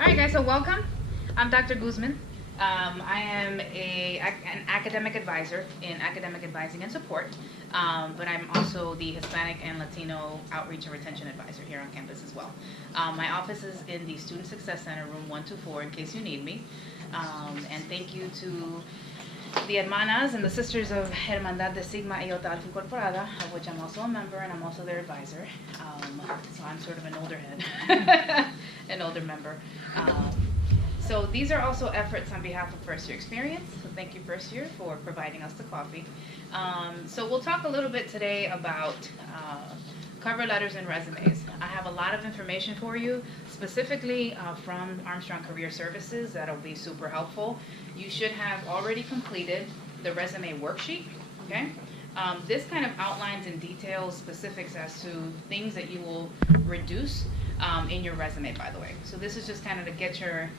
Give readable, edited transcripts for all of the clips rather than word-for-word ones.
All right, guys, so welcome. I'm Dr. Guzman. I am an academic advisor in academic advising and support, but I'm also the Hispanic and Latino outreach and retention advisor here on campus as well. My office is in the Student Success Center, room 124, in case you need me. And thank you to the hermanas and the sisters of Hermandad de Sigma Iota Alpha Incorporada, of which I'm also a member and I'm also their advisor. So I'm sort of an older head, an older member. So these are also efforts on behalf of First Year Experience. So thank you, First Year, for providing us the coffee. So we'll talk a little bit today about cover letters and resumes. I have a lot of information for you, specifically from Armstrong Career Services that'll be super helpful. You should have already completed the resume worksheet, okay? This kind of outlines and details specifics as to things that you will reduce in your resume, by the way. So this is just kind of to get your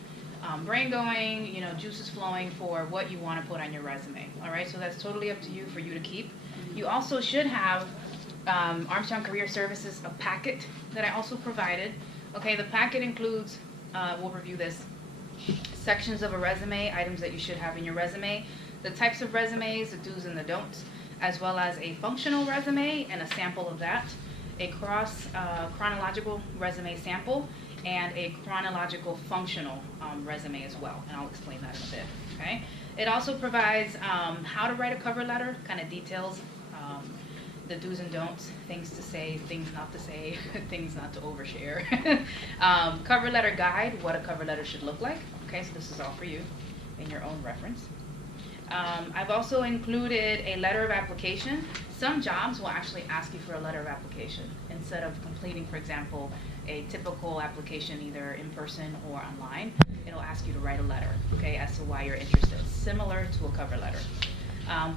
brain going, juices flowing for what you want to put on your resume, all right? So that's totally up to you for you to keep. You also should have Armstrong Career Services, a packet that I also provided. Okay, the packet includes, we'll review this, sections of a resume, items that you should have in your resume, the types of resumes, the do's and the don'ts, as well as a functional resume and a sample of that, a chronological resume sample, and a chronological functional resume as well, and I'll explain that in a bit, okay? It also provides how to write a cover letter, kind of details the do's and don'ts, things to say, things not to say, things not to overshare. Cover letter guide, what a cover letter should look like. Okay, so this is all for you in your own reference. I've also included a letter of application. Some jobs will actually ask you for a letter of application instead of completing, for example, a typical application either in person or online. It'll ask you to write a letter, okay, as to why you're interested, similar to a cover letter.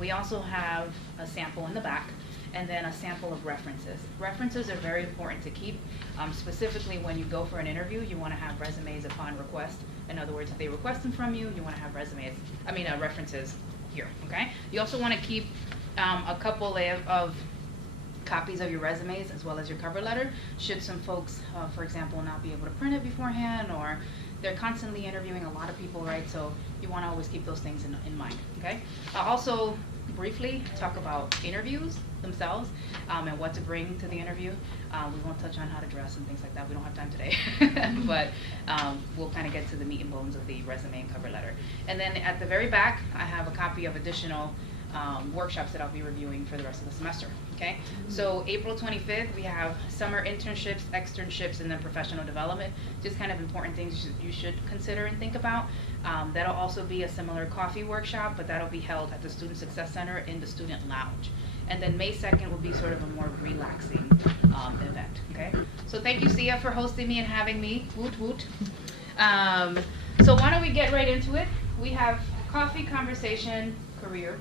We also have a sample in the back, and then a sample of references. References are very important to keep. Specifically, when you go for an interview, you want to have resumes upon request. In other words, if they request them from you, you want to have references here, okay? You also want to keep a couple of copies of your resumes as well as your cover letter, should some folks, for example, not be able to print it beforehand, or they're constantly interviewing a lot of people, right? So you want to always keep those things in mind, okay? Also, briefly talk about interviews themselves and what to bring to the interview. We won't touch on how to dress and things like that. We don't have time today, but we'll kind of get to the meat and bones of the resume and cover letter. And then at the very back, I have a copy of additional workshops that I'll be reviewing for the rest of the semester, okay? So April 25th, we have summer internships, externships, and then professional development, just kind of important things you should consider and think about. That'll also be a similar coffee workshop, but that'll be held at the Student Success Center in the student lounge. And then May 2nd will be sort of a more relaxing event, okay? So thank you, Sia, for hosting me and having me, woot woot. So why don't we get right into it? We have coffee, conversation, career,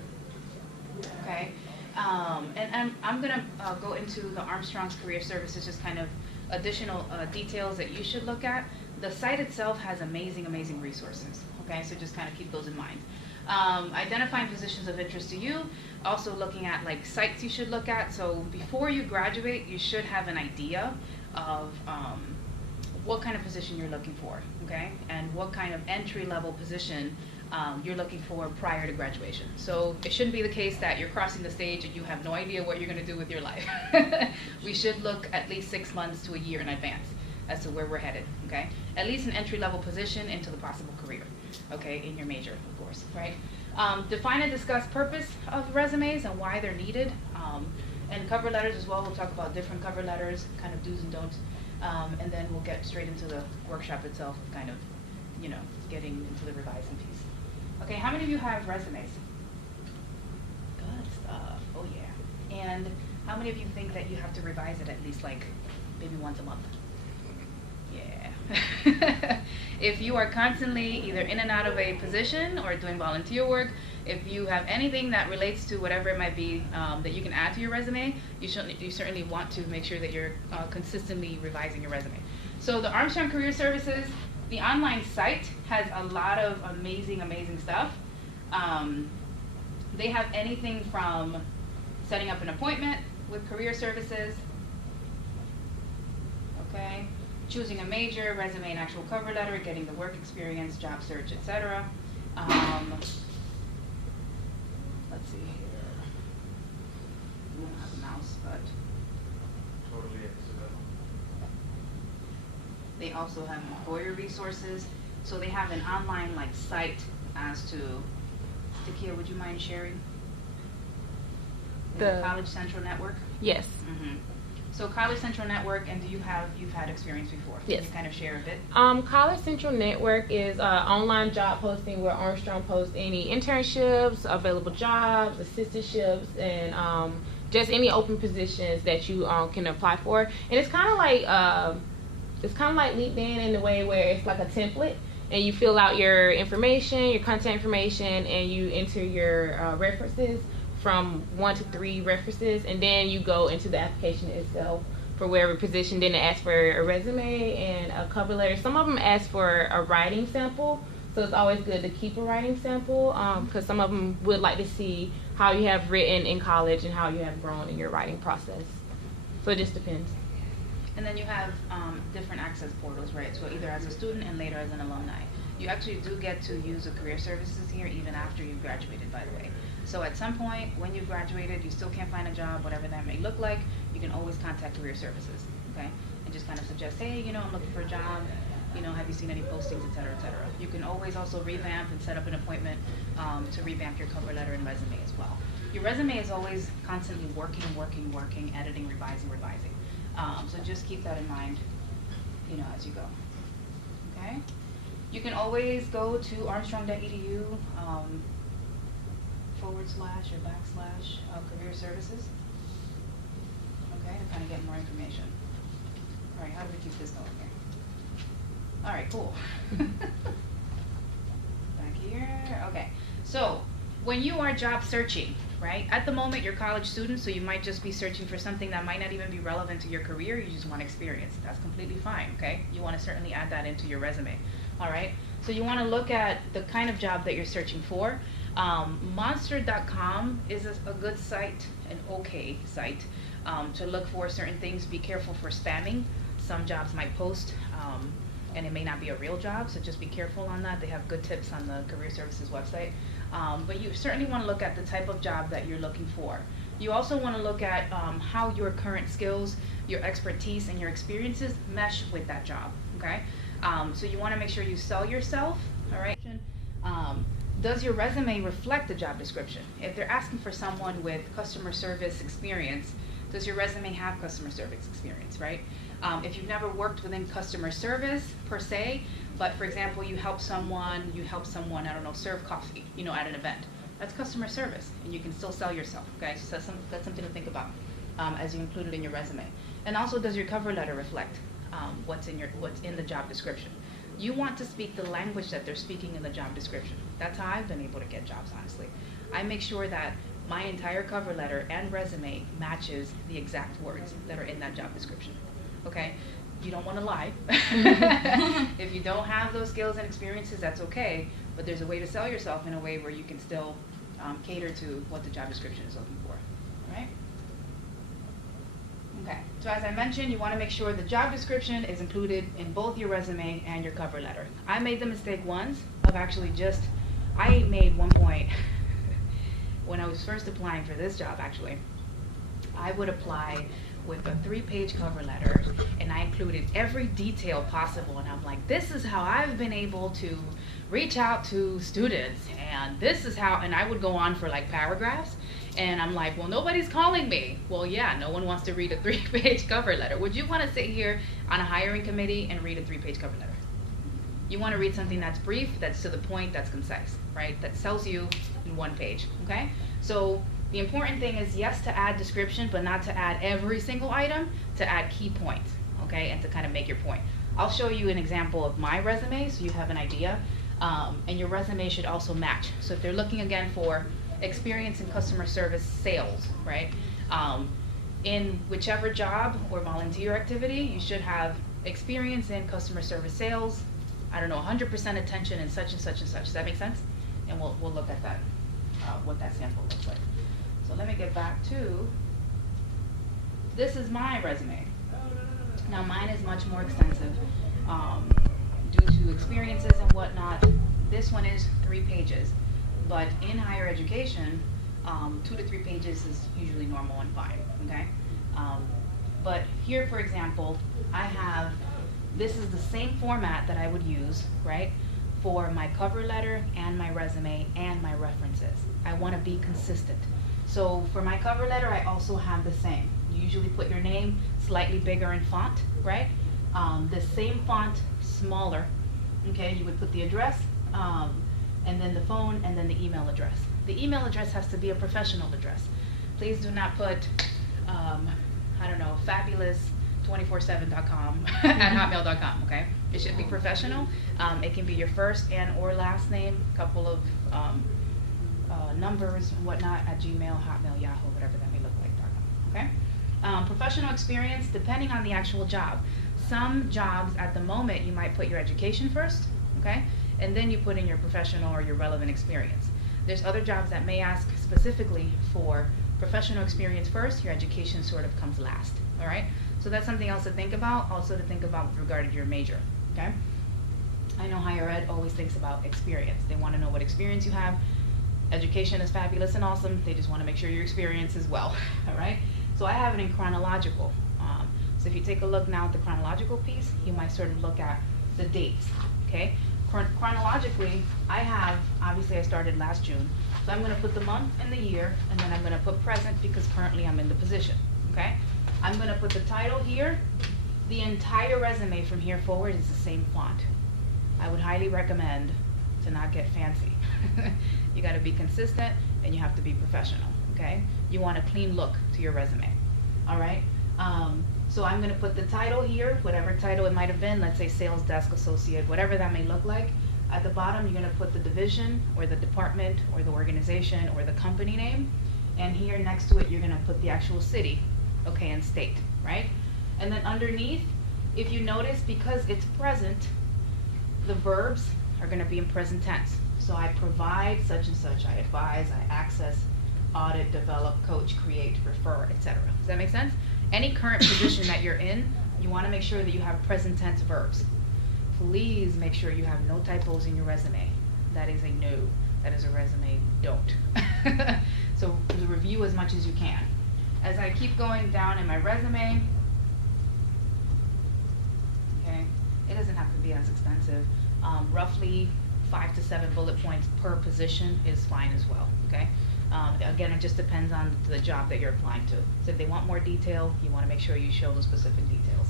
okay? And I'm gonna go into the Armstrong's Career Services, just kind of additional details that you should look at. The site itself has amazing, amazing resources, okay? So just kind of keep those in mind. Identifying positions of interest to you, also looking at like sites you should look at. So before you graduate, you should have an idea of what kind of position you're looking for, okay? And what kind of entry-level position you're looking for prior to graduation. So it shouldn't be the case that you're crossing the stage and you have no idea what you're gonna do with your life. We should look at least 6 months to a year in advance as to where we're headed, okay? At least an entry-level position into the possible career, okay, in your major, of course, right? Define and discuss purpose of resumes and why they're needed. And cover letters as well, we'll talk about different cover letters, kind of do's and don'ts, and then we'll get straight into the workshop itself, kind of, getting into the revising piece. Okay, how many of you have resumes? Good stuff, oh yeah. And how many of you think that you have to revise it at least like maybe once a month? Yeah. If you are constantly either in and out of a position or doing volunteer work, if you have anything that relates to whatever it might be that you can add to your resume, you certainly want to make sure that you're consistently revising your resume. So the Armstrong Career Services, the online site has a lot of amazing, amazing stuff. They have anything from setting up an appointment with career services, okay, choosing a major, resume and actual cover letter, getting the work experience, job search, etc. Let's see here. I don't have a mouse, but Totally accidental. they also have employer resources. So they have an online like site as to, Takia, would you mind sharing? Is it The- College Central Network? Yes. Mm-hmm. So College Central Network, and you've had experience before? Yes. Can you kind of share a bit? College Central Network is online job posting where Armstrong posts any internships, available jobs, assistantships, and just any open positions that you can apply for. And it's kind of like LinkedIn in the way where it's like a template, and you fill out your information, your contact information, and you enter your references from 1 to 3 references, and then you go into the application itself for wherever position. Then it asks for a resume and a cover letter. Some of them ask for a writing sample, so it's always good to keep a writing sample because some of them would like to see how you have written in college and how you have grown in your writing process. So it just depends. And then you have different access portals, right? So either as a student and later as an alumni. You actually do get to use the career services here even after you've graduated, by the way. So at some point when you've graduated, you still can't find a job, whatever that may look like, you can always contact career services, okay? And just kind of suggest, hey, I'm looking for a job, have you seen any postings, et cetera, et cetera. You can always also revamp and set up an appointment to revamp your cover letter and resume as well. Your resume is always constantly working, editing, revising. So just keep that in mind, as you go, okay? You can always go to armstrong.edu / or /career services, okay, to kind of get more information. All right, how do we keep this going here? All right, cool. Back here, okay. So when you are job searching, right, at the moment you're a college student, so you might just be searching for something that might not even be relevant to your career, you just want experience. That's completely fine, okay? You want to certainly add that into your resume, all right? So you want to look at the kind of job that you're searching for. Monster.com is a good site, an okay site, to look for certain things. Be careful for spamming. Some jobs might post, and it may not be a real job, so just be careful on that. They have good tips on the career services website. But you certainly want to look at the type of job that you're looking for. You also want to look at how your current skills, your expertise, and your experiences mesh with that job, okay? So you want to make sure you sell yourself, all right? Does your resume reflect the job description? If they're asking for someone with customer service experience, does your resume have customer service experience, right? If you've never worked within customer service per se, but for example, you help someone, I don't know, serve coffee, at an event. That's customer service, and you can still sell yourself, okay? So that's something to think about as you include it in your resume. And also, does your cover letter reflect what's in the job description? You want to speak the language that they're speaking in the job description. That's how I've been able to get jobs, honestly. I make sure that my entire cover letter and resume matches the exact words that are in that job description, okay? You don't want to lie. If you don't have those skills and experiences, that's okay, but there's a way to sell yourself in a way where you can still cater to what the job description is looking for, all right? Okay, so as I mentioned, you want to make sure the job description is included in both your resume and your cover letter. I made the mistake once of actually I made one point when I was first applying for this job, actually. I would apply with a 3-page cover letter, and I included every detail possible, and I'm like, this is how I've been able to reach out to students, and this is how, and I would go on for like paragraphs, and I'm like, well, nobody's calling me. Well, yeah, no one wants to read a 3-page cover letter. Would you want to sit here on a hiring committee and read a 3-page cover letter? You want to read something that's brief, that's to the point, that's concise, right? That sells you in 1 page, okay? So the important thing is, yes, to add description, but not to add every single item, to add key points, okay? And to kind of make your point. I'll show you an example of my resume so you have an idea. And your resume should also match. So if they're looking again for experience in customer service sales, right? In whichever job or volunteer activity, you should have experience in customer service sales, I don't know, 100% attention in such and such and such. Does that make sense? And we'll look at that, what that sample looks like. So let me get back to, this is my resume. Now mine is much more extensive due to experiences and whatnot. This one is 3 pages, but in higher education, 2 to 3 pages is usually normal and fine, okay? But here, for example, this is the same format that I would use, right, for my cover letter and my resume and my references. I want to be consistent. So for my cover letter, I also have the same. You usually put your name slightly bigger in font, right? The same font, smaller, okay? You would put the address, and then the phone, and then the email address. The email address has to be a professional address. Please do not put, I don't know, fabulous247.com at hotmail.com, okay? It should be professional. It can be your first and or last name, couple of numbers and whatnot at Gmail, Hotmail, Yahoo, whatever that may look like, okay? Professional experience, depending on the actual job. Some jobs at the moment, you might put your education first, okay? And then you put in your professional or your relevant experience. There's other jobs that may ask specifically for professional experience first, your education sort of comes last, all right? So that's something else to think about, also to think about with regard to your major, okay? I know higher ed always thinks about experience. They want to know what experience you have. Education is fabulous and awesome. They just want to make sure your experience is well, all right? So I have it in chronological. So if you take a look now at the chronological piece, you might sort of look at the dates, okay? Chronologically, obviously I started last June, so I'm going to put the month and the year, and then I'm going to put present because currently I'm in the position, okay? I'm going to put the title here. The entire resume from here forward is the same font. I would highly recommend to not get fancy. You got to be consistent and you have to be professional, okay? You want a clean look to your resume, all right? So I'm going to put the title here, whatever title it might have been, let's say sales desk associate, whatever that may look like. At the bottom, you're going to put the division or the department or the organization or the company name. And here next to it, you're going to put the actual city, okay, and state, right? And then underneath, if you notice, because it's present, the verbs are going to be in present tense. So I provide such and such, I advise, I access, audit, develop, coach, create, refer, etc. Does that make sense? Any current position that you're in, you want to make sure that you have present tense verbs. Please make sure you have no typos in your resume. That is a no. That is a resume don't. So review as much as you can. As I keep going down in my resume, okay, it doesn't have to be as extensive. Roughly 5 to 7 bullet points per position is fine as well, okay? Again, it just depends on the job that you're applying to. So if they want more detail, you want to make sure you show those specific details.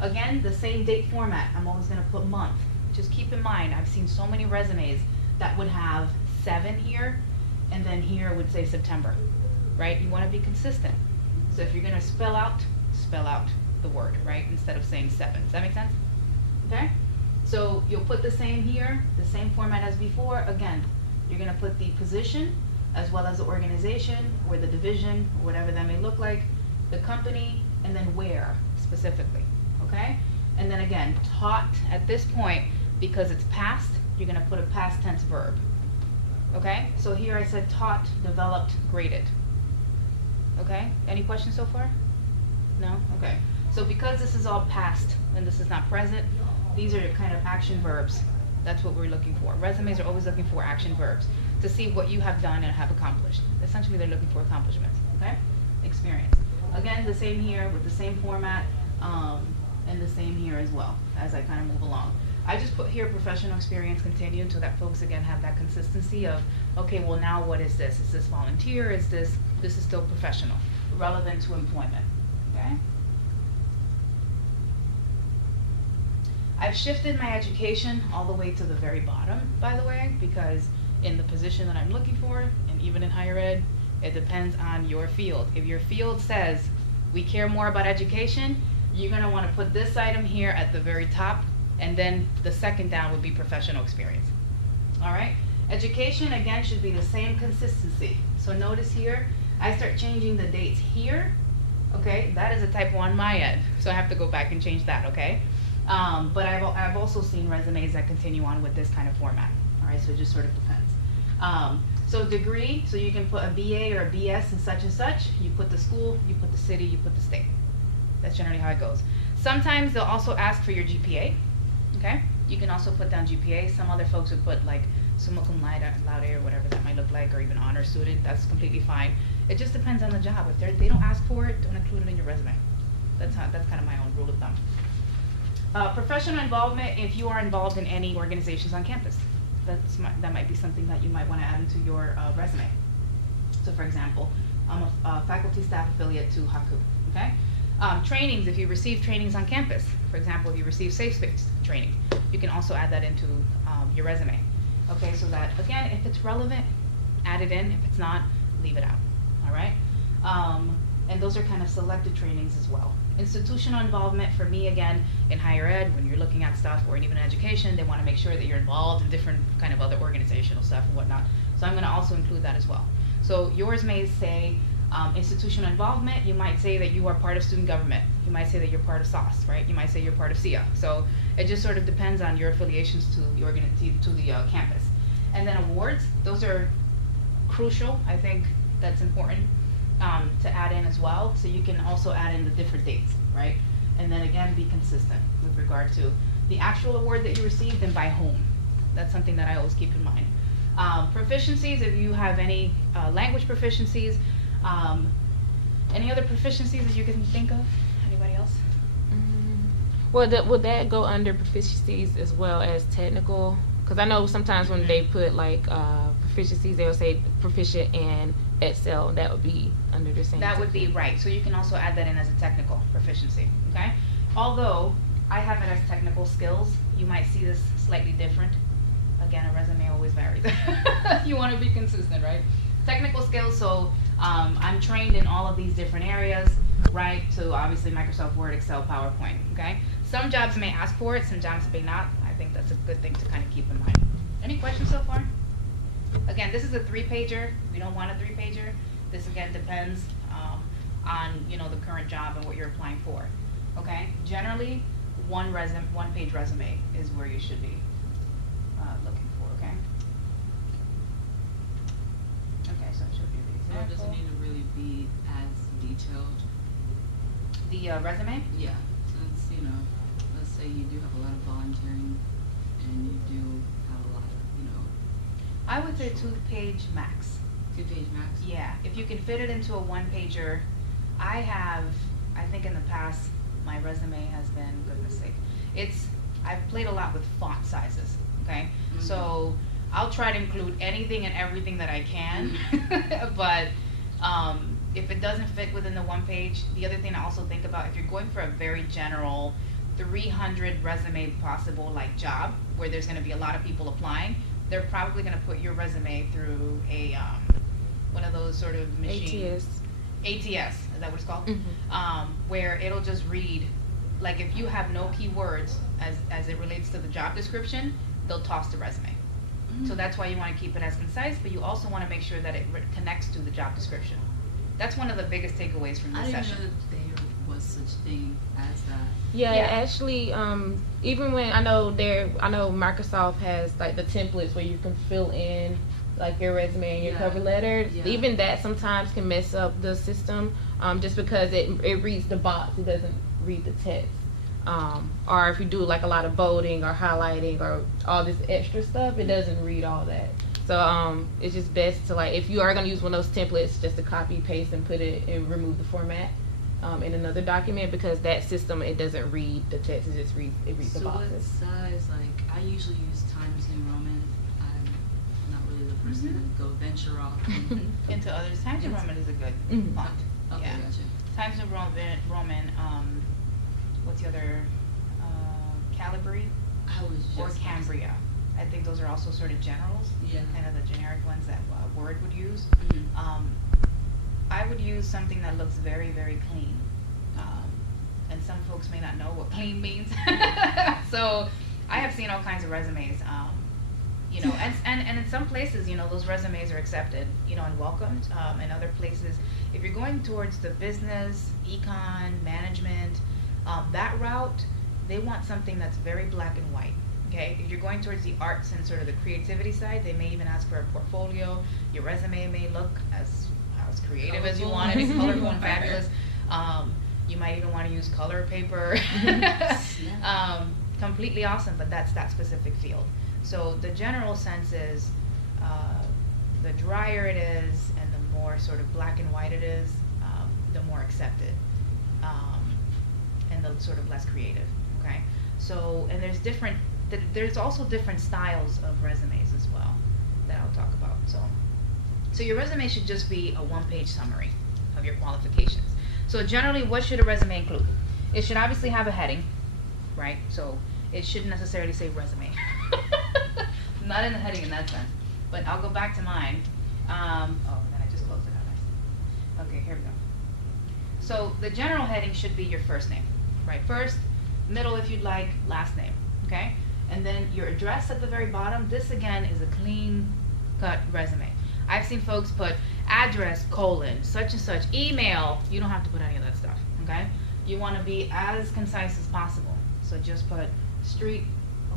Again, the same date format. I'm always going to put month. Just keep in mind, I've seen so many resumes that would have 7 here, and then here would say September, right? You want to be consistent. So if you're going to spell out the word, right? Instead of saying 7. Does that make sense? Okay? So you'll put the same here, the same format as before. Again, you're going to put the position as well as the organization or the division, or whatever that may look like, the company, and then where specifically, okay? And then again, taught at this point, because it's past, you're going to put a past tense verb, okay? So here I said taught, developed, graded, okay? Any questions so far? No? Okay. So because this is all past and this is not present, these are kind of action verbs. That's what we're looking for. Resumes are always looking for action verbs to see what you have done and have accomplished. Essentially, they're looking for accomplishments, okay? Experience. Again, the same here with the same format, and the same here as well as I kind of move along. I just put here professional experience continued so that folks, again, have that consistency of, okay, well, now what is this? Is this volunteer? Is this is still professional, relevant to employment, okay? I've shifted my education all the way to the very bottom, by the way, because in the position that I'm looking for, and even in higher ed, it depends on your field. If your field says we care more about education, you're going to want to put this item here at the very top, and then the second down would be professional experience. All right? Education, again, should be the same consistency. So notice here, I start changing the dates here. Okay, that is a typo on my end, so I have to go back and change that, okay? But I've also seen resumes that continue on with this kind of format. All right, so it just sort of depends. So degree, so you can put a BA or a BS and such. You put the school, you put the city, you put the state. That's generally how it goes. Sometimes they'll also ask for your GPA. Okay, you can also put down GPA. Some other folks would put like summa cum laude or whatever that might look like, or even honor student. That's completely fine. It just depends on the job. If they don't ask for it, don't include it in your resume. That's kind of my own rule of thumb. Professional involvement, if you are involved in any organizations on campus. That might be something that you might want to add into your resume. So for example, I'm a faculty staff affiliate to Haku, okay? Trainings, if you receive trainings on campus, for example, if you receive safe space training, you can also add that into your resume. Okay, so that, again, if it's relevant, add it in. If it's not, leave it out, all right? And those are kind of selected trainings as well. Institutional involvement, for me, again, in higher ed, when you're looking at stuff, or even in education, they want to make sure that you're involved in different kind of other organizational stuff and whatnot. So I'm going to also include that as well. So yours may say institutional involvement. You might say that you are part of student government. You might say that you're part of SOS, right? You might say you're part of SIA. So it just sort of depends on your affiliations to the campus. And then awards, those are crucial. I think that's important to add in as well. So you can also add in the different dates, right? And then again, be consistent with regard to the actual award that you received and by whom. That's something that I always keep in mind. Proficiencies, if you have any language proficiencies, any other proficiencies that you can think of? Anybody else? Well, would that go under proficiencies as well as technical? Because I know sometimes when they put like proficiencies, they'll say proficient in Excel. That would be under the same. That would be right. So you can also add that in as a technical proficiency. Okay. Although I have it as technical skills, you might see this slightly different. Again, a resume always varies. You want to be consistent, right? Technical skills. So I'm trained in all of these different areas, right? So obviously Microsoft Word, Excel, PowerPoint. Okay. Some jobs may ask for it, some jobs may not. I think that's a good thing to kind of keep in mind. Any questions so far? Again, this is a 3-pager. We don't want a 3-pager. This again depends on the current job and what you're applying for. Okay. Generally, one-page resume is where you should be looking for. Okay. Okay. So I showed you the So it example. doesn't need to really be as detailed. The resume. Yeah, since let's say you do have a lot of volunteering, and you do have a lot of I would say 2-page max. 2-page max. Yeah, if you can fit it into a 1-pager. I think in the past, my resume has been, goodness sake, I've played a lot with font sizes, okay? Mm-hmm. So I'll try to include anything and everything that I can, but if it doesn't fit within the 1 page, the other thing to also think about, if you're going for a very general 300 resume possible like job, where there's gonna be a lot of people applying, they're probably gonna put your resume through a, one of those sort of machine. ATS, is that what it's called? Mm-hmm. Where it'll just read, like if you have no keywords as it relates to the job description, they'll toss the resume. Mm-hmm. So that's why you want to keep it as concise, but you also want to make sure that it connects to the job description. That's one of the biggest takeaways from this I didn't session. know that there was such thing as that. Yeah, Yeah. actually, even when I know Microsoft has like the templates where you can fill in like your resume and your Yeah. cover letter. Yeah. Even that sometimes can mess up the system, just because it reads the box, it doesn't read the text. Or if you do like a lot of bolding or highlighting or all this extra stuff, it doesn't read all that. So it's just best to, like, if you are going to use one of those templates, just to copy, paste, and put it and remove the format in another document, because that system, it doesn't read the text, it just reads the So what boxes. size, like, I usually use Times New Roman. I'm not really the person to go venture off. Into others, Times New Roman is a good Mhm. font. Okay, Yeah. gotcha. Times New Roman, what's the other, Calibri I was just or Cambria. I think those are also sort of generals, Yeah. kind of the generic ones that Word would use. Mhm. I would use something that looks very, very clean. And some folks may not know what clean means. So I have seen all kinds of resumes, and in some places, those resumes are accepted, and welcomed. In other places, if you're going towards the business, econ, management, that route, they want something that's very black and white. Okay, if you're going towards the arts and sort of the creativity side, they may even ask for a portfolio. Your resume may look as creative as you want it, it's colorful and fabulous. You might even want to use color paper. Completely awesome, but that's that specific field. So the general sense is, the drier it is and the more sort of black and white it is, the more accepted, and the sort of less creative, okay? So, and there's also different styles of resumes as well that I'll talk about. So your resume should just be a one-page summary of your qualifications. So generally, what should a resume include? It should obviously have a heading, right? So it shouldn't necessarily say resume. Not in the heading in that sense, but I'll go back to mine. Oh, then I just closed it out. Okay, here we go. So the general heading should be your first name, right? First, middle if you'd like, last name, okay? And then your address at the very bottom. This again is a clean cut resume. I've seen folks put address, such and such, email. You don't have to put any of that stuff, okay? You want to be as concise as possible. So just put street,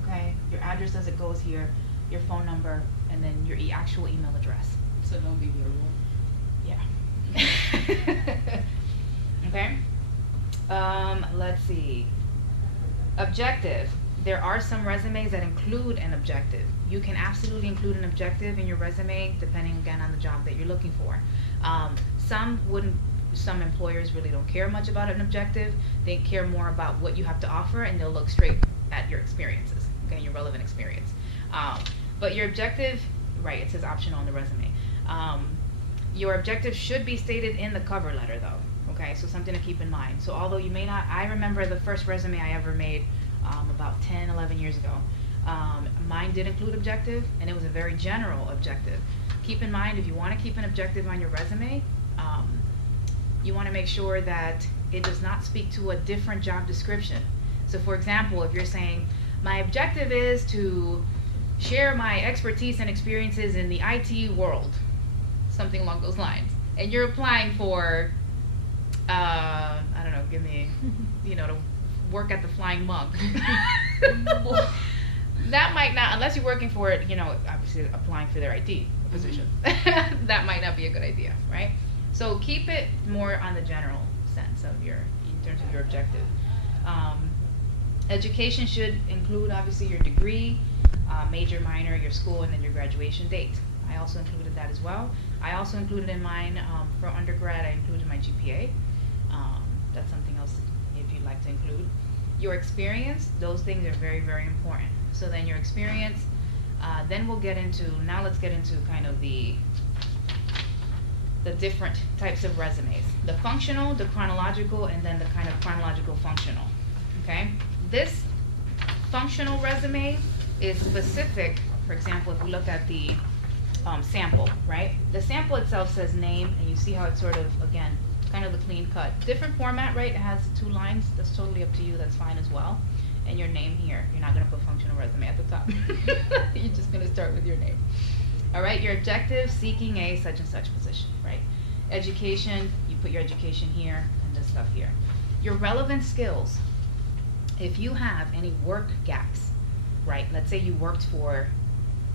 okay, your address as it goes here, your phone number, and then your actual email address. So don't be literal. Yeah. Okay. Let's see. Objective. There are some resumes that include an objective. You can absolutely include an objective in your resume, depending again on the job that you're looking for. Some wouldn't. Some employers really don't care much about an objective. They care more about what you have to offer, and they'll look straight at your experiences, okay, your relevant experience. But your objective, right, it says optional on the resume. Your objective should be stated in the cover letter though, okay, so something to keep in mind. So although you may not, I remember the first resume I ever made about 10, 11 years ago. Mine did include objective, and it was a very general objective. Keep in mind, if you want to keep an objective on your resume, you want to make sure that it does not speak to a different job description. So for example, if you're saying, my objective is to share my expertise and experiences in the IT world, something along those lines, and you're applying for, I don't know, give me, to work at the Flying Monk. That might not, unless you're working for it, obviously applying for their IT position, that might not be a good idea, right? So keep it more on the general sense of in terms of your objective. Education should include obviously your degree, major, minor, your school, and then your graduation date. I also included that as well. I also included in mine, for undergrad, I included my GPA. That's something else if you'd like to include. Your experience, those things are very, very important. So then your experience, then let's get into kind of the different types of resumes. The functional, the chronological, and then the kind of chronological functional, okay? This functional resume is specific. For example, if we look at the sample, right? The sample itself says name, and you see how it's sort of, again, kind of a clean cut. Different format, right? It has 2 lines. That's totally up to you. That's fine as well. And your name here. You're not going to put functional resume at the top. You're just going to start with your name. All right, your objective, seeking a such and such position, right? Education, you put your education here and this stuff here. Your relevant skills, if you have any work gaps, right? Let's say you worked for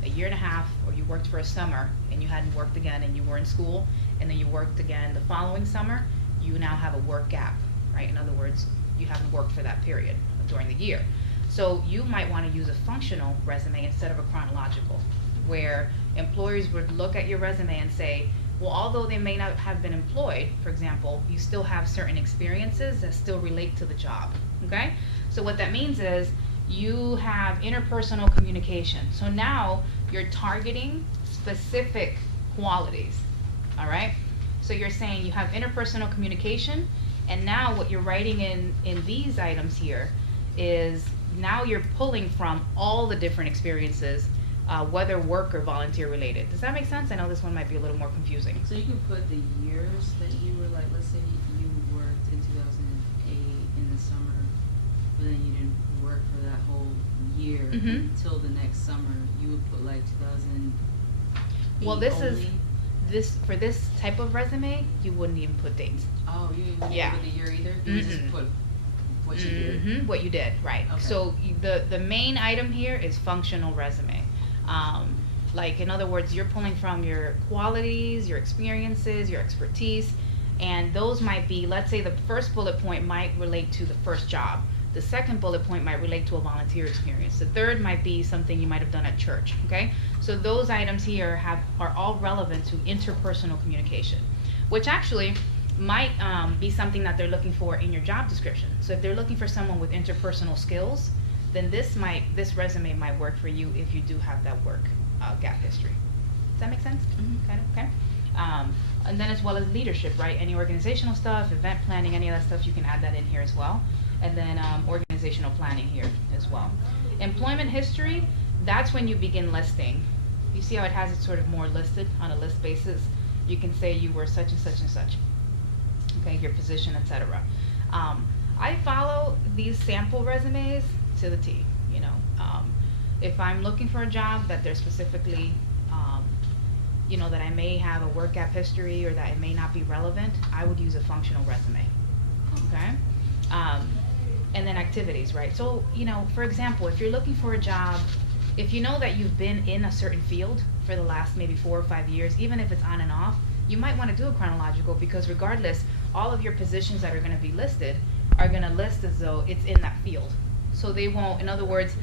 a year and a half, or you worked for a summer and you hadn't worked again, and you were in school, and then you worked again the following summer, you now have a work gap, right? In other words, you haven't worked for that period during the year. So you might want to use a functional resume instead of a chronological, where employers would look at your resume and say, well, although they may not have been employed, for example, you still have certain experiences that still relate to the job, okay? So what that means is you have interpersonal communication. So now you're targeting specific qualities, all right? So you're saying you have interpersonal communication, and now what you're writing in these items here is now you're pulling from all the different experiences, whether work or volunteer related. Does that make sense? I know this one might be a little more confusing. So you can put the years that you were, like, let's say you worked in 2008 in the summer, but then you didn't work for that whole year until the next summer. You would put like 2008 Well, this only. is for this type of resume, you wouldn't even put dates. Oh, you didn't Yeah. put the year either? You would just put what you did. What you did, right. Okay. So the main item here is functional resume. Like, in other words, you're pulling from your qualities, your experiences, your expertise, And those might be, let's say the first bullet point might relate to the first job. The second bullet point might relate to a volunteer experience. The third might be something you might have done at church, okay? So those items here are all relevant to interpersonal communication, which actually might be something that they're looking for in your job description. So if they're looking for someone with interpersonal skills, then this resume might work for you if you do have that work gap history. Does that make sense? Kind of, okay. And then as well as leadership, right? Any organizational stuff, event planning, any of that stuff, you can add that in here as well. And then organizational planning here as well. Employment history, that's when you begin listing. You see how it has it sort of more listed on a list basis? You can say you were such and such and such. Okay, your position, etc. I follow these sample resumes to the T. You know, if I'm looking for a job that they're specifically, you know, that I may have a work gap history or that it may not be relevant, I would use a functional resume. Okay, and then activities, right? So, you know, for example, if you're looking for a job, if you know that you've been in a certain field for the last maybe 4 or 5 years, even if it's on and off, you might want to do a chronological, because regardless, all of your positions that are going to be listed are going to list as though it's in that field. So they won't, in other words,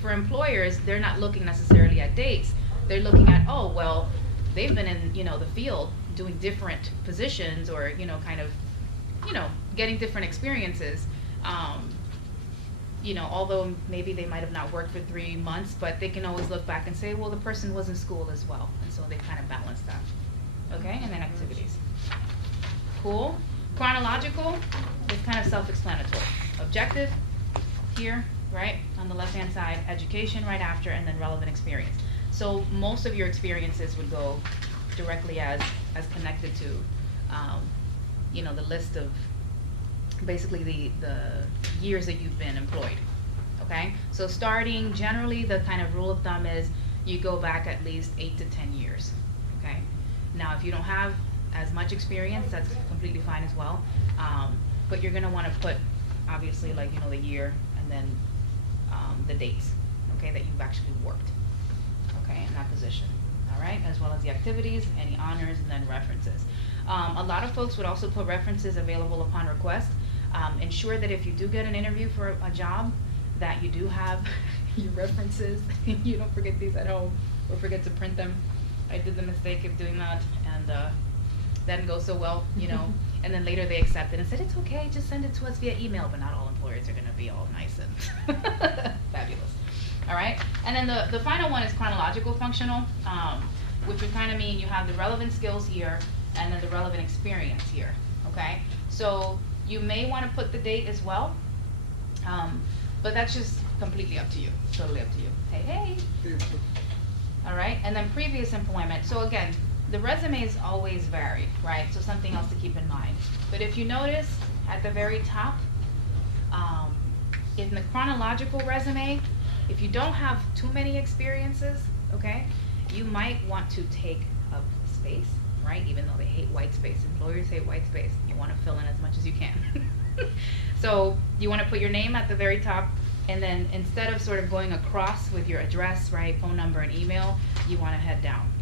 for employers, they're not looking necessarily at dates. They're looking at, oh, well, they've been in, you know, the field doing different positions, or, you know, kind of, you know, getting different experiences. You know, although maybe they might have not worked for 3 months, but they can always look back and say, well, the person was in school as well. And so they kind of balance that. Okay, and then activities. Cool. Chronological is kind of self-explanatory. Objective here, right, on the left-hand side, education right after, and then relevant experience. So most of your experiences would go directly as connected to, you know, the list of basically the years that you've been employed. Okay, so starting, generally the kind of rule of thumb is you go back at least 8 to 10 years. Okay, now if you don't have as much experience, that's completely fine as well, but you're going to want to put obviously, like, you know, the year and then the dates, okay, that you've actually worked, okay, in that position. All right, as well as the activities, any honors, and then references. A lot of folks would also put references available upon request. Ensure that if you do get an interview for a job, that you do have your references. You don't forget these at home or forget to print them. I did the mistake of doing that, and that didn't go so well, you know. And then later they accepted and said, it's okay, just send it to us via email. But not all employers are going to be all nice and fabulous. All right, and then the final one is chronological functional, which would kind of mean you have the relevant skills here and then the relevant experience here. Okay, so you may want to put the date as well, but that's just completely up to you, totally up to you. Hey. All right, and then previous employment. So again, the resumes always vary, right? So something else to keep in mind. But if you notice at the very top, in the chronological resume, if you don't have too many experiences, okay, you might want to take up space, right? Even though they hate white space. Employers hate white space. You want to fill in as much as you can. So you want to put your name at the very top, and then instead of sort of going across with your address, right, phone number and email, you want to head down,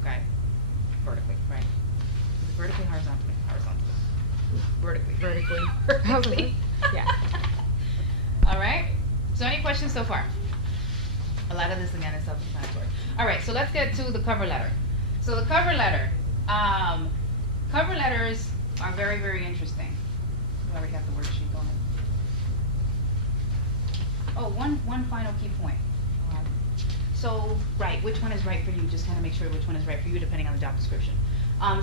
okay? Vertically, right? Is it vertically, horizontally? Horizontally. Vertically. Yeah. All right, so any questions so far? A lot of this again is self-explanatory. All right, so let's get to the cover letter. So the cover letter, cover letters are very, very interesting. We already got the worksheet, go ahead. Oh, one final key point. So, right, which one is right for you? Just kind of make sure which one is right for you depending on the job description.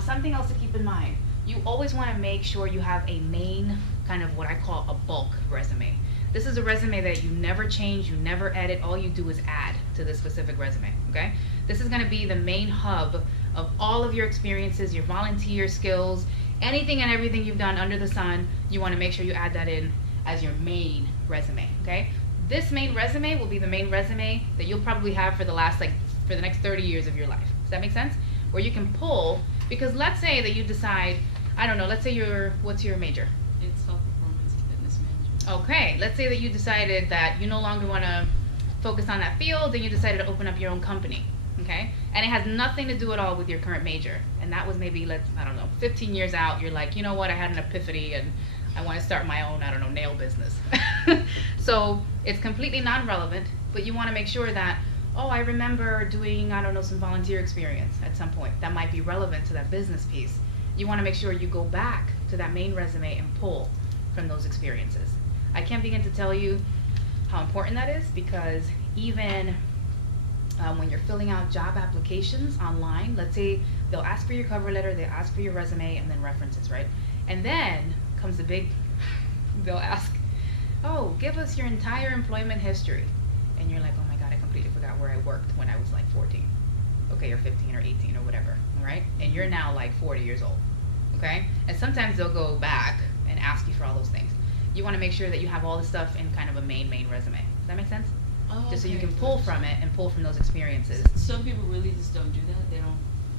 Something else to keep in mind, you always want to make sure you have a main, kind of what I call a bulk resume. This is a resume that you never change, you never edit, all you do is add to this specific resume, okay? This is going to be the main hub of all of your experiences, your volunteer skills, anything and everything you've done under the sun. You want to make sure you add that in as your main resume, okay? This main resume will be the main resume that you'll probably have for the last, like, for the next 30 years of your life. Does that make sense? Where you can pull, because let's say that you decide, I don't know, let's say what's your major? It's health performance and fitness management. Okay, let's say that you decided that you no longer want to focus on that field and you decided to open up your own company. okay? And it has nothing to do at all with your current major. And that was maybe, I don't know, 15 years out, you're like, you know what, I had an epiphany and I want to start my own, I don't know, nail business. So it's completely non-relevant, but you want to make sure that, oh, I remember doing, I don't know, some volunteer experience at some point that might be relevant to that business piece. You want to make sure you go back to that main resume and pull from those experiences. I can't begin to tell you how important that is, because even when you're filling out job applications online, let's say they'll ask for your cover letter, they'll ask for your resume, and then references, right? And then comes the big, they'll ask, oh, give us your entire employment history. And you're like, oh my God, I completely forgot where I worked when I was like 14. Okay, or 15 or 18 or whatever, right? And you're now like 40 years old, okay? And sometimes they'll go back and ask you for all those things. You want to make sure that you have all the stuff in kind of a main resume. Does that make sense? Oh, Just so you okay. can pull from it and pull from those experiences. Some people really just don't do that. They don't,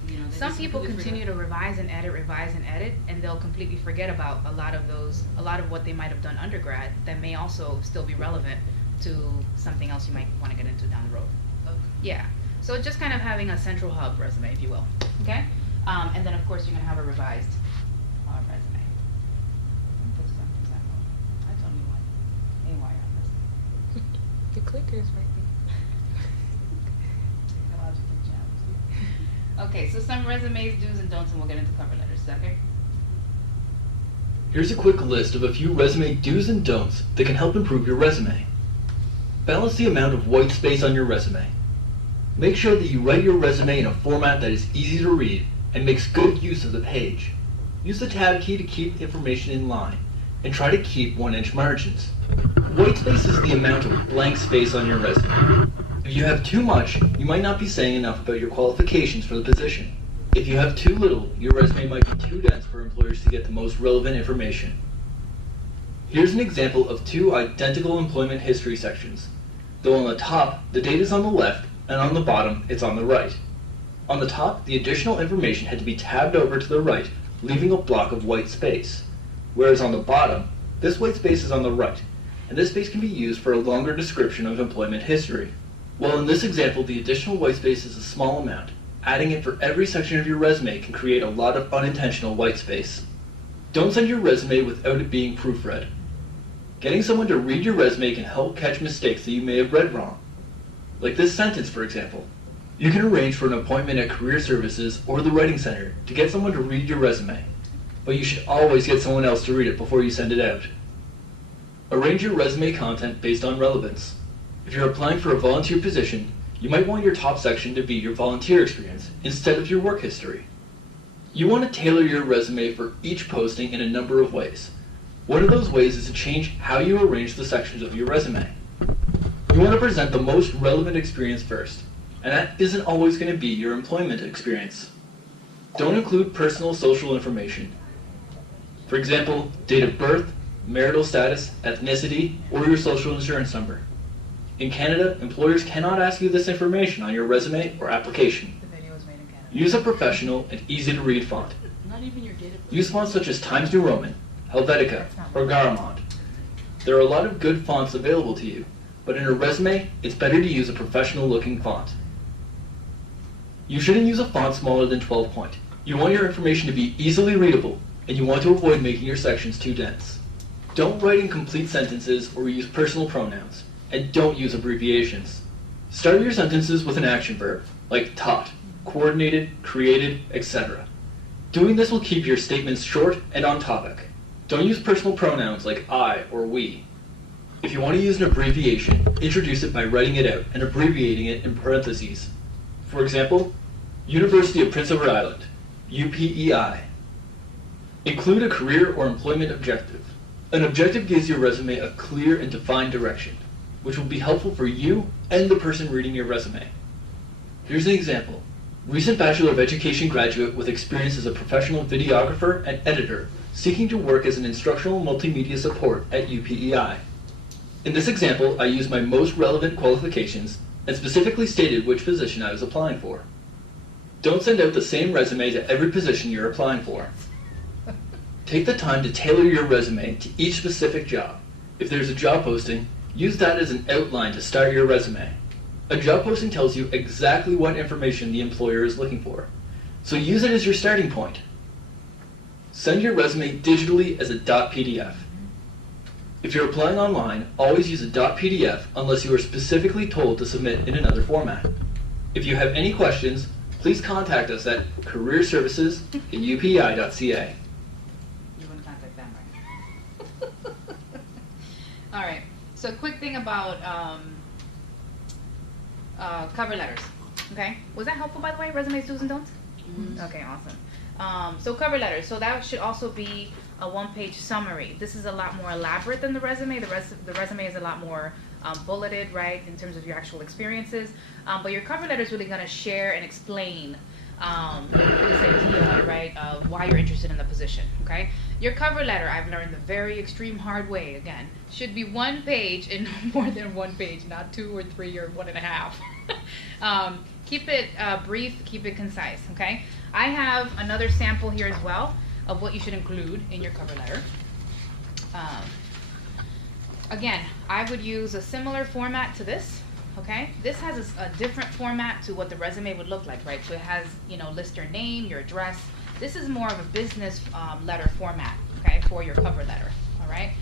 you know. They Some just people completely continue to forget. revise and edit, and they'll completely forget about a lot of what they might have done undergrad that may also still be relevant to something else you might want to get into down the road. Okay. Yeah. So it's just kind of having a central hub resume, if you will. Okay? And then of course you're gonna have a revised resume. Put some example. I don't know why. AY on this. The clicker's right Technological gems. Okay, so some resumes, do's and don'ts, and we'll get into cover letters. Is that okay? Here's a quick list of a few resume do's and don'ts that can help improve your resume. Balance the amount of white space on your resume. Make sure that you write your resume in a format that is easy to read and makes good use of the page. Use the tab key to keep information in line, and try to keep 1-inch margins. White space is the amount of blank space on your resume. If you have too much, you might not be saying enough about your qualifications for the position. If you have too little, your resume might be too dense for employers to get the most relevant information. Here's an example of two identical employment history sections. Though on the top, the date is on the left, and on the bottom, it's on the right. On the top, the additional information had to be tabbed over to the right, leaving a block of white space. Whereas on the bottom, this white space is on the right, and this space can be used for a longer description of employment history. Well, in this example, the additional white space is a small amount. Adding it for every section of your resume can create a lot of unintentional white space. Don't send your resume without it being proofread. Getting someone to read your resume can help catch mistakes that you may have read wrong. Like this sentence, for example. You can arrange for an appointment at Career Services or the Writing Center to get someone to read your resume, but you should always get someone else to read it before you send it out. Arrange your resume content based on relevance. If you're applying for a volunteer position, you might want your top section to be your volunteer experience instead of your work history. You want to tailor your resume for each posting in a number of ways. One of those ways is to change how you arrange the sections of your resume. You want to present the most relevant experience first, and that isn't always going to be your employment experience. Don't include personal social information. For example, date of birth, marital status, ethnicity, or your social insurance number. In Canada, employers cannot ask you this information on your resume or application. The video was made in Canada. Use a professional and easy-to-read font. Not even your data. Use fonts such as Times New Roman, Helvetica, or Garamond. There are a lot of good fonts available to you, but in a resume, it's better to use a professional-looking font. You shouldn't use a font smaller than 12 point. You want your information to be easily readable, and you want to avoid making your sections too dense. Don't write incomplete sentences or use personal pronouns, and don't use abbreviations. Start your sentences with an action verb, like taught, coordinated, created, etc. Doing this will keep your statements short and on topic. Don't use personal pronouns like I or we. If you want to use an abbreviation, introduce it by writing it out and abbreviating it in parentheses. For example, University of Prince Edward Island, UPEI. Include a career or employment objective. An objective gives your resume a clear and defined direction, which will be helpful for you and the person reading your resume. Here's an example. Recent Bachelor of Education graduate with experience as a professional videographer and editor seeking to work as an instructional multimedia support at UPEI. In this example, I used my most relevant qualifications and specifically stated which position I was applying for. Don't send out the same resume to every position you're applying for. Take the time to tailor your resume to each specific job. If there's a job posting, use that as an outline to start your resume. A job posting tells you exactly what information the employer is looking for, so use it as your starting point. Send your resume digitally as a .pdf. If you're applying online, always use a .pdf unless you are specifically told to submit in another format. If you have any questions, please contact us at careerservices@upi.ca. You wouldn't contact them, right? All right. So quick thing about cover letters. Okay. Was that helpful, by the way? Resumes, do's, and don'ts? Mhm. Okay, awesome. So cover letters. So that should also be a one-page summary. This is a lot more elaborate than the resume. The resume is a lot more bulleted, right, in terms of your actual experiences. But your cover letter is really going to share and explain this idea, right, of why you're interested in the position, okay? Your cover letter, I've learned the very extreme hard way, again, should be one page and no more than one page, not 2 or 3 or 1.5. Keep it brief, keep it concise, okay? I have another sample here as well of what you should include in your cover letter. Again, I would use a similar format to this, okay? This has a different format to what the resume would look like, right? So it has, you know, list your name, your address. This is more of a business letter format, okay, for your cover letter, all right?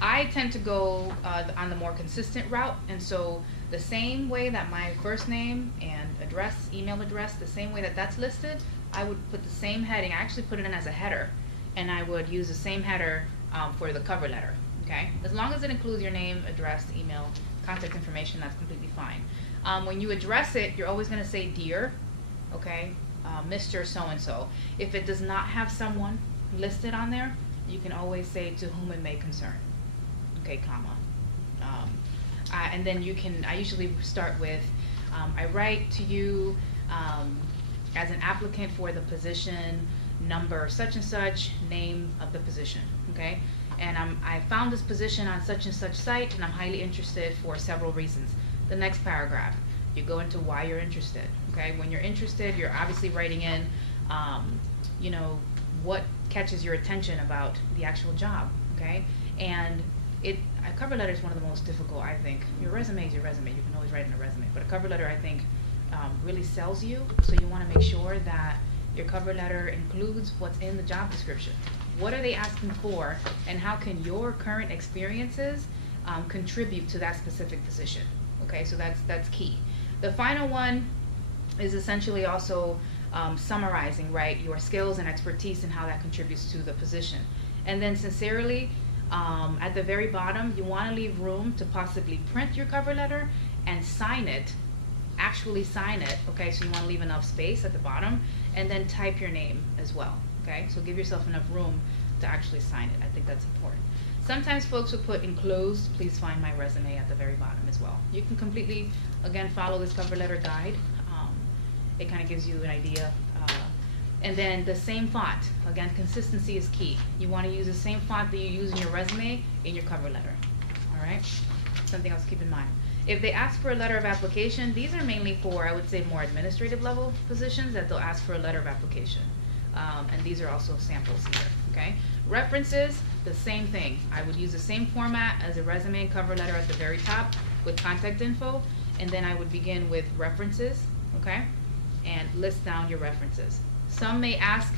I tend to go on the more consistent route, and so the same way that my first name and address, email address, the same way that that's listed, I would put the same heading. I actually put it in as a header, and I would use the same header for the cover letter, okay? As long as it includes your name, address, email, contact information, that's completely fine. When you address it, you're always gonna say dear, okay? Mr. So-and-so. If it does not have someone listed on there, you can always say to whom it may concern, okay, comma. And then you can, I usually start with, I write to you as an applicant for the position, number such and such, name of the position, okay? And I found this position on such and such site, and I'm highly interested for several reasons. The next paragraph, you go into why you're interested, okay? When you're interested, you're obviously writing in, you know, what catches your attention about the actual job, okay? And a cover letter is one of the most difficult, I think. Your resume is your resume. You can always write in a resume, but a cover letter, I think, really sells you. So you want to make sure that your cover letter includes what's in the job description. What are they asking for, and how can your current experiences contribute to that specific position? Okay, so that's key. The final one is essentially also summarizing, right, your skills and expertise and how that contributes to the position. And then sincerely, at the very bottom, you want to leave room to possibly print your cover letter and sign it, actually sign it, okay? So you want to leave enough space at the bottom, and then type your name as well, okay? So give yourself enough room to actually sign it. I think that's important. Sometimes folks will put enclosed, please find my resume at the very bottom as well. You can completely, again, follow this cover letter guide. It kind of gives you an idea. And then the same font. Again, consistency is key. You want to use the same font that you use in your resume in your cover letter, all right? Something else to keep in mind. If they ask for a letter of application, these are mainly for, I would say, more administrative level positions that they'll ask for a letter of application. And these are also samples here, okay? References, the same thing. I would use the same format as a resume and cover letter at the very top with contact info, and then I would begin with references, okay? And list down your references. Some may ask,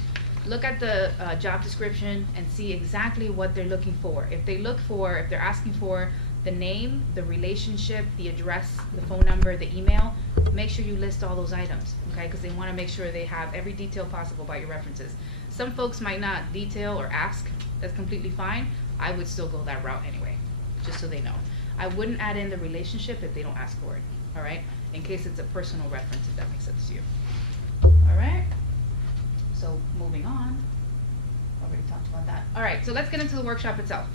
look at the job description and see exactly what they're looking for. If they're asking for the name, the relationship, the address, the phone number, the email, make sure you list all those items, okay? Because they want to make sure they have every detail possible about your references. Some folks might not detail or ask. That's completely fine. I would still go that route anyway, just so they know. I wouldn't add in the relationship if they don't ask for it, all right? In case it's a personal reference, if that makes sense to you. All right? So moving on. Already talked about that. All right, so let's get into the workshop itself.